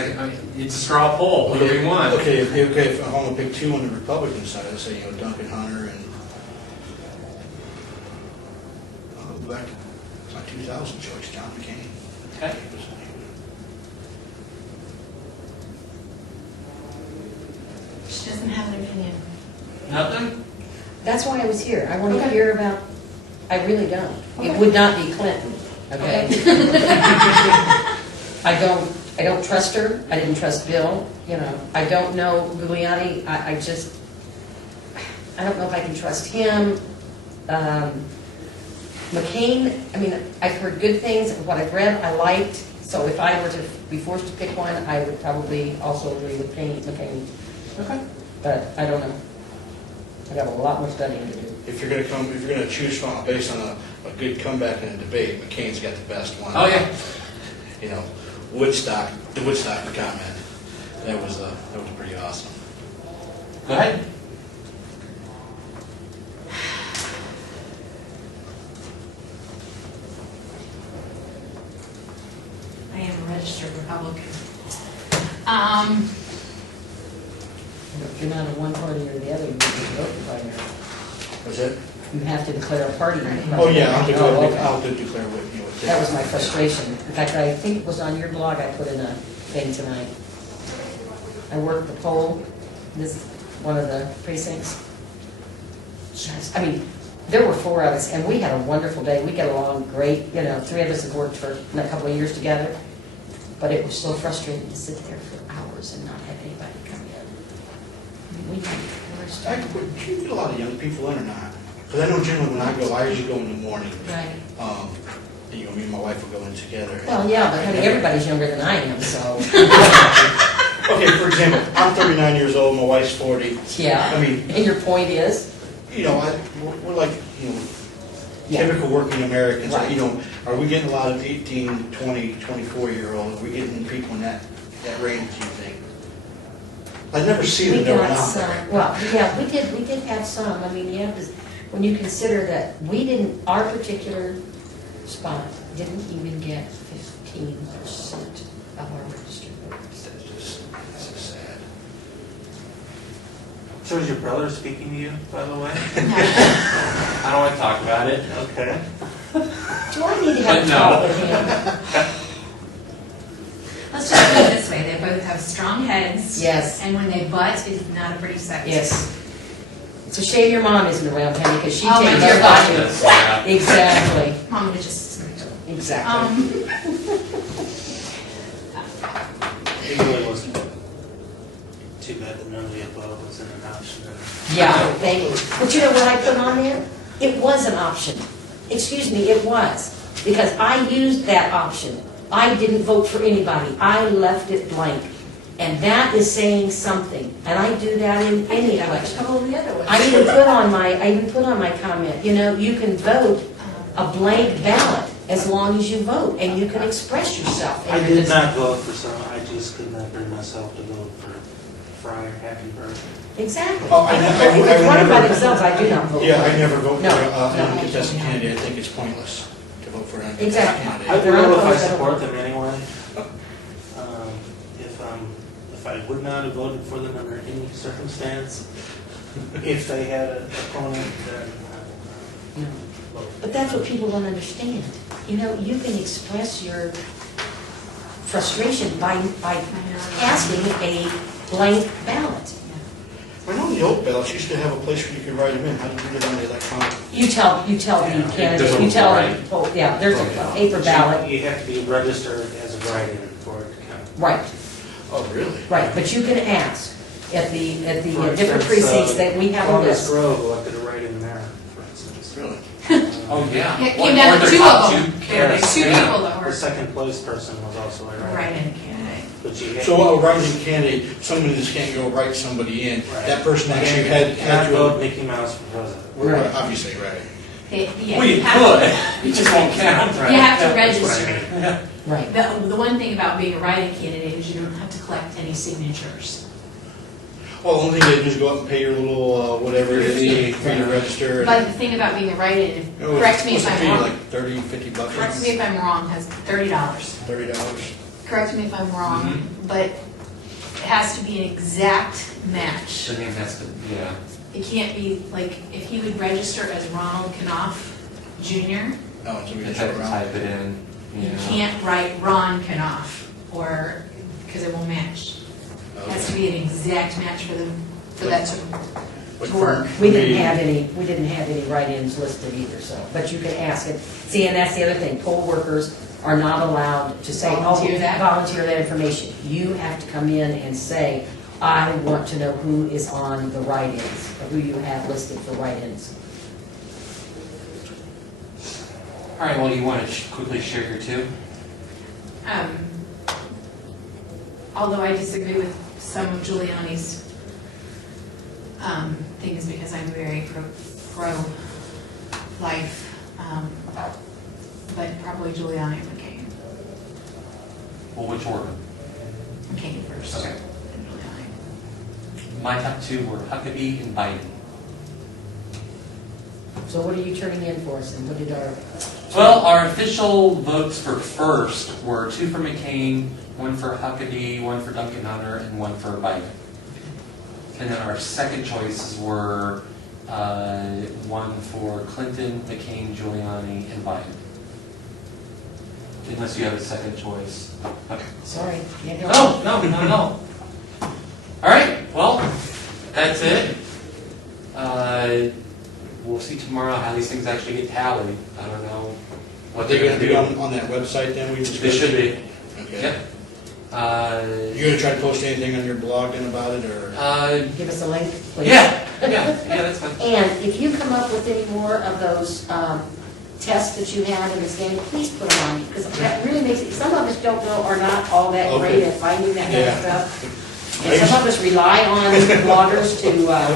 second. I mean, it's a straw poll. What do we want? Okay, if I'm gonna pick two on the Republican side, let's say, Duncan Hunter and I'll go back to my 2000 choice, John McCain. Okay. She doesn't have an opinion. Nothing? That's why I was here. I want to Okay. hear about, I really don't. Okay. It would not be Clinton, okay? I don't trust her. I didn't trust Bill, I don't know Giuliani. I don't know if I can trust him. McCain, I mean, I've heard good things. What I've read, I liked. So if I were to be forced to pick one, I would probably also agree with McCain. Okay. But I don't know. I got a lot more studying to do. If you're gonna choose from based on a good comeback in a debate, McCain's got the best one. Oh, yeah. Woodstock, the Woodstock comment. That was pretty awesome. Go ahead. I am a registered Republican. If you're not in one party or the other, you can vote for primary. Was it? You have to declare a party. Oh, yeah, I'll okay. declare what. That was my frustration. In fact, I think it was on your blog I put in a thing tonight. I worked the poll, this, one of the precincts. Just, I mean, there were 4 of us, and we had a wonderful day. We got along great. 3 of us have worked for a couple of years together. But it was so frustrating to sit there for hours and not have anybody come in. I mean, we had the worst time. Do you get a lot of young people in or not? Because I know generally when I go, I usually go in the morning. Right. Me and my wife will go in together. Well, yeah, but honey, everybody's younger than I am, so. Okay, for example, I'm 39 years old, my wife's 40. Yeah. I mean, And your point is? we're like, Yeah. typical working Americans. Right. Are we getting a lot of 18, 20, 24-year-olds? Are we getting people in that range, do you think? I never see We them going got out some, there. well, yeah, we did have some. I mean, yeah, because when you consider that our particular spot didn't even get 15% of our registered voters. That's just sad. So is your brother speaking to you, by the way? I don't want to talk about it. Okay. Do I need to have a No. talk with him? Let's just put it this way, they both have strong heads. Yes. And when they butt, it's not a pretty sight. Yes. It's a shame your mom isn't around, Penny, because she Oh, my takes dear care God. of you. Yeah. Exactly. Mom would have just smacked her. Exactly. It really wasn't too bad that none of the above was an option. Yeah, but you know what I put on there? It was an option. Excuse me, it was. Because I used that option. I didn't vote for anybody. I left it blank. And that is saying something. And I do that in any A election. couple of the other ones. I even put on my comment, you can vote a blank ballot as long as you vote, and you can express yourself. I did not vote for some, I just could not bring myself to vote for Friar Happy Birthday. Exactly. Oh, If they're running by themselves, I do not vote. Yeah, for I them. never vote for No, an no. uncontested candidate. I think it's pointless to vote for an uncontested Exactly. I candidate. don't know if I support them anyway. If I would not have voted for them under any circumstance, if they had an opponent, then I No. will vote. But that's what people don't understand. You can express your frustration by casting a blank ballot. I know the old ballots used to have a place where you could write them in. How do you do it on the electronic? You tell the There's candidate, a you tell right. them, oh, yeah, there's a paper ballot. You have to be registered as a write-in for it to count. Right, Oh, really? right, but you can ask at the For different instance, precincts that we have a Columbus list. Grove elected a write-in mayor, for instance. Really? Oh, yeah. It came down Or to the 2 top of them. two There were 2 candidates. people that The were second place person was also a write-in. write-in candidate. But you had So a writing candidate, somebody just can't go write somebody in. Right. That person actually Cannot had to vote Mickey Mouse for president. Right. Obviously, right. Yeah, Well, you you have could. It just won't count. You have to That's register. right. Right. The one thing about being a write-in candidate is you don't have to collect any signatures. Well, the only thing they do is go up and pay your little, whatever it is, for you to register. But the thing about being a write-in, Oh, correct me what's if the I'm fee, wrong, like 30, 50 bucks or correct me something? if I'm wrong, has $30. $30. Correct me if I'm wrong, but it has to be an exact match. The name has to, yeah. It can't be, like, if he would register as Ronald Knopf Jr., Oh, so we You just have to around. type it in, you yeah. can't write Ron Knopf, or, because it won't match. It has to be an exact match for that to work. We didn't have any write-ins listed either, so, but you can ask it. See, and that's the other thing, poll workers are not allowed to say, Volunteer that? volunteer that information. You have to come in and say, I want to know who is on the write-ins, or who you have listed for write-ins. All right, well, you want to quickly share your two? Although I disagree with some of Giuliani's things, because I'm very pro-life, but probably Giuliani and McCain. Well, which order? McCain first. Okay. And Giuliani. My top two were Huckabee and Biden. So what are you turning in for us, and what did our, Well, our official votes for first were 2 for McCain, 1 for Huckabee, 1 for Duncan Hunter, and 1 for Biden. And then our second choices were 1 for Clinton, McCain, Giuliani, and Biden. Unless you have a second choice. Okay. sorry, can't help. No, not at all. All right, well, that's it. We'll see tomorrow how these things actually get tallied. I don't know what Are they they're gonna going be to do. on that website then? We They should be. Okay. Yep. You gonna try to post anything on your blog then about it, or? Give us a link, please. Yeah, that's fine. And if you come up with any more of those tests that you had in this game, please put them on, because that really makes it, some of us don't know, are not all that great Okay. at finding that kind Yeah. of stuff. And some of us rely on bloggers to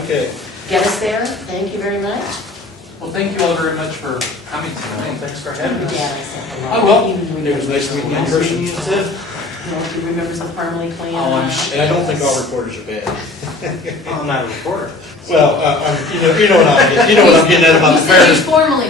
Okay. get us there. Thank you very much. Well, thank you all very much for coming tonight. Thanks for having us. Yeah, I said I will. It was nice meeting you in Nice person. meeting you too. Do you remember some Parmalee clan? Oh, I'm And I don't think all reporters are bad. I'm not a reporter. Well, you know what I'm getting at about the fairness. He's formally